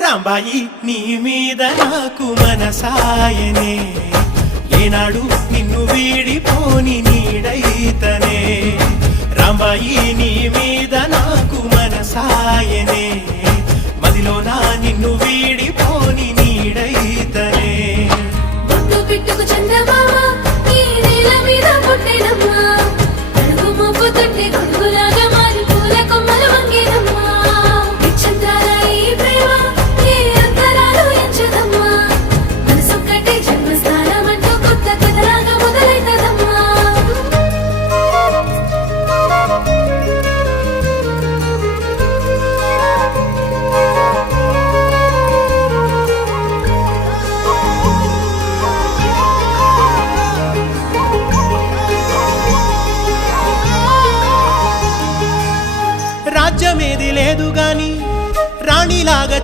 రాంబాయి నీ మీద నాకు మనసాయనే, ఏనాడు నిన్ను వీడిపోని నీడైతనే. రాంబాయి నీ మీద నాకు మనసాయనే, మదిలోన నిన్ను వీడిపోని నీడైతనే. బొట్టు పెట్టుకు చందమామ ఈ నేల మీద పుట్టినమ్మా, అడుగు మోపు తొట్టి గొడుగులాగా మారి పూల కొమ్మలు వంగేనమ్మా. నిశ్చంద్రాల ఈ ప్రేమ ఏ అంతరాలు ఎంచదమ్మా, మనసొక్కటి జన్మస్థానం అంటూ కొత్త కథలాగా మొదలైతదమ్మా. రాజ్యమేది లేదు గాని రాణిలాగా